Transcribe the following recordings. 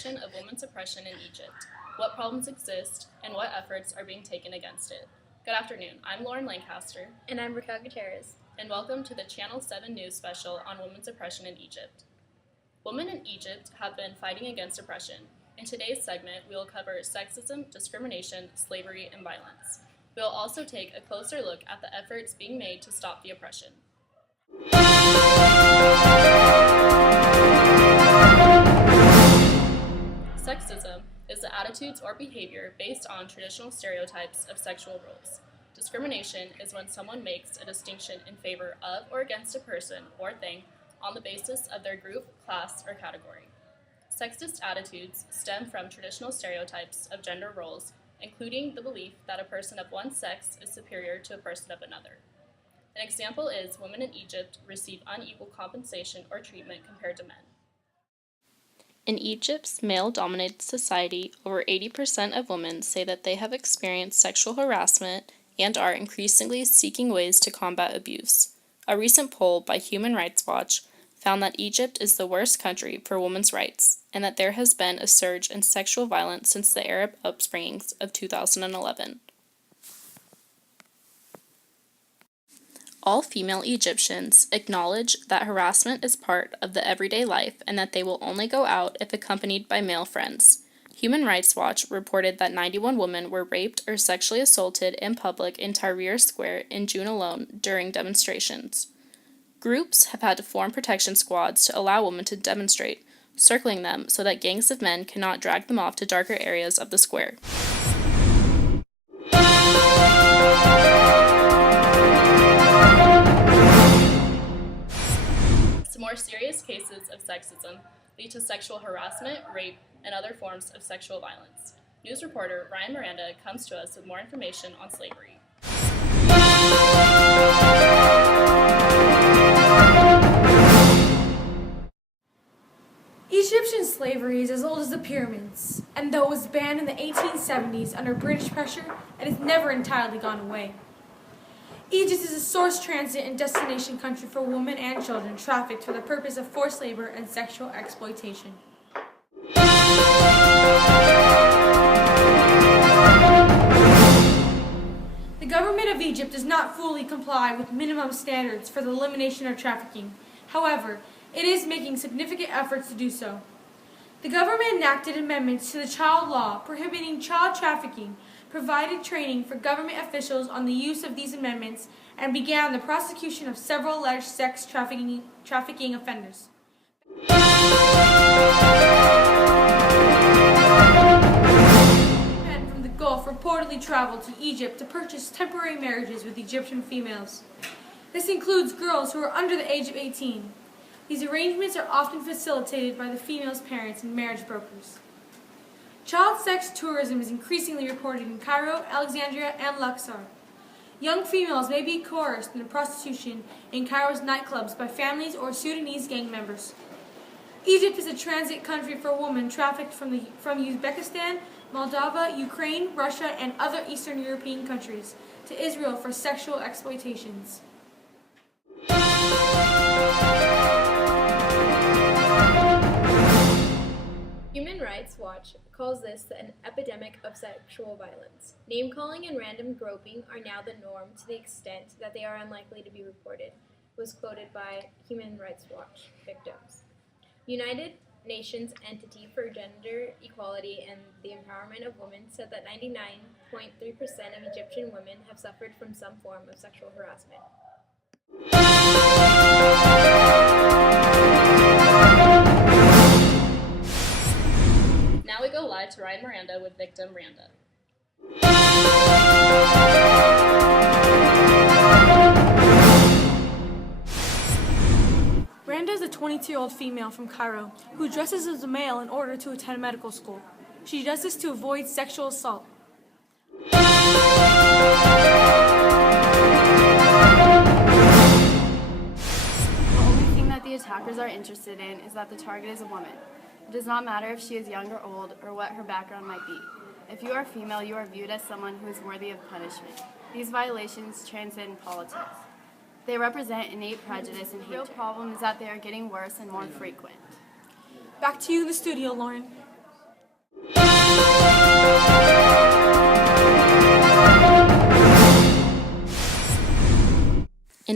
direction of women's oppression in Egypt, what problems exist, and what efforts are being taken against it. Good afternoon, I'm Lauren Lancaster. And I'm Raquel Gutierrez. And welcome to the Channel 7 News special on women's oppression in Egypt. Women in Egypt have been fighting against oppression. In today's segment, we will cover sexism, discrimination, slavery, and violence. We will also take a closer look at the efforts being made to stop the oppression. Sexism is the attitudes or behavior based on traditional stereotypes of sexual roles. Discrimination is when someone makes a distinction in favor of or against a person or thing on the basis of their group, class, or category. Sexist attitudes stem from traditional stereotypes of gender roles, including the belief that a person of one sex is superior to a person of another. An example is women in Egypt receive unequal compensation or treatment compared to men. In Egypt's male-dominated society, over 80% of women say that they have experienced sexual harassment and are increasingly seeking ways to combat abuse. A recent poll by Human Rights Watch found that Egypt is the worst country for women's rights, and that there has been a surge in sexual violence since the Arab upbringings of 2011. All female Egyptians acknowledge that harassment is part of the everyday life and that they will only go out if accompanied by male friends. Human Rights Watch reported that 91 women were raped or sexually assaulted in public in Tahrir Square in June alone during demonstrations. Groups have had to form protection squads to allow women to demonstrate, circling them so that gangs of men cannot drag them off to darker areas of the square. Some more serious cases of sexism lead to sexual harassment, rape, and other forms of sexual violence. News reporter Ryan Miranda comes to us with more information on slavery. Egyptian slavery is as old as the pyramids, and though it was banned in the 1870s under British pressure, it has never entirely gone away. Egypt is a source, transit, and destination country for women and children trafficked for the purpose of forced labor and sexual exploitation. The government of Egypt does not fully comply with minimum standards for the elimination of trafficking. However, it is making significant efforts to do so. The government enacted amendments to the child law prohibiting child trafficking, provided training for government officials on the use of these amendments, and began the prosecution of several alleged sex trafficking offenders. Men from the Gulf reportedly traveled to Egypt to purchase temporary marriages with Egyptian females. This includes girls who are under the age of 18. These arrangements are often facilitated by the female's parents and marriage brokers. Child sex tourism is increasingly reported in Cairo, Alexandria, and Luxor. Young females may be coerced into prostitution in Cairo's nightclubs by families or Sudanese gang members. Egypt is a transit country for women trafficked from Uzbekistan, Moldova, Ukraine, Russia, and other Eastern European countries to Israel for sexual exploitations. Human Rights Watch calls this an epidemic of sexual violence. Name-calling and random groping are now the norm to the extent that they are unlikely to be reported, was quoted by Human Rights Watch victims. United Nations Entity for Gender Equality and the Empowerment of Women said that 99.3% of Egyptian women have suffered from some form of sexual harassment. Now we go live to Ryan Miranda with victim Randa. Randa is a 22-year-old female from Cairo who dresses as a male in order to attend medical school. She does this to avoid sexual assault. The only thing that the attackers are interested in is that the target is a woman. It does not matter if she is young or old or what her background might be. If you are female, you are viewed as someone who is worthy of punishment. These violations transcend politics. They represent innate prejudice and hate. The real problem is that they are getting worse and more frequent. Back to you in the studio, Lauren.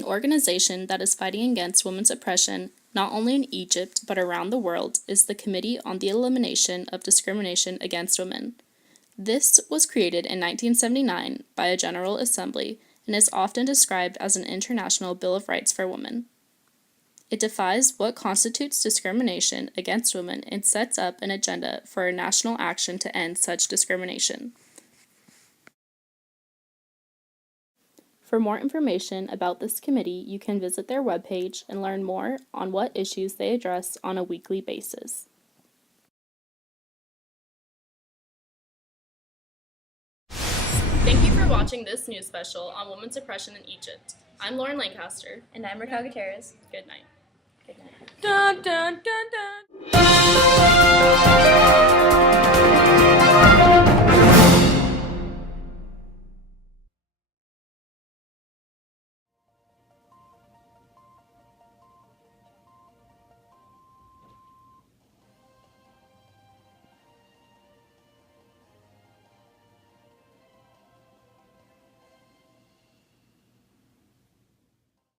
organization that is fighting against women's oppression not only in Egypt but around the world is the Committee on the Elimination of Discrimination Against Women. This was created in 1979 by a General Assembly and is often described as an international Bill of Rights for women. It defines what constitutes discrimination against women and sets up an agenda for a national action to end such discrimination. For more information about this committee, you can visit their webpage and learn more on what issues they address on a weekly basis. Thank you for watching this news special on women's oppression in Egypt. I'm Lauren Lancaster. And I'm Raquel Gutierrez. Good night. Good night. Dun, dun, dun, dun.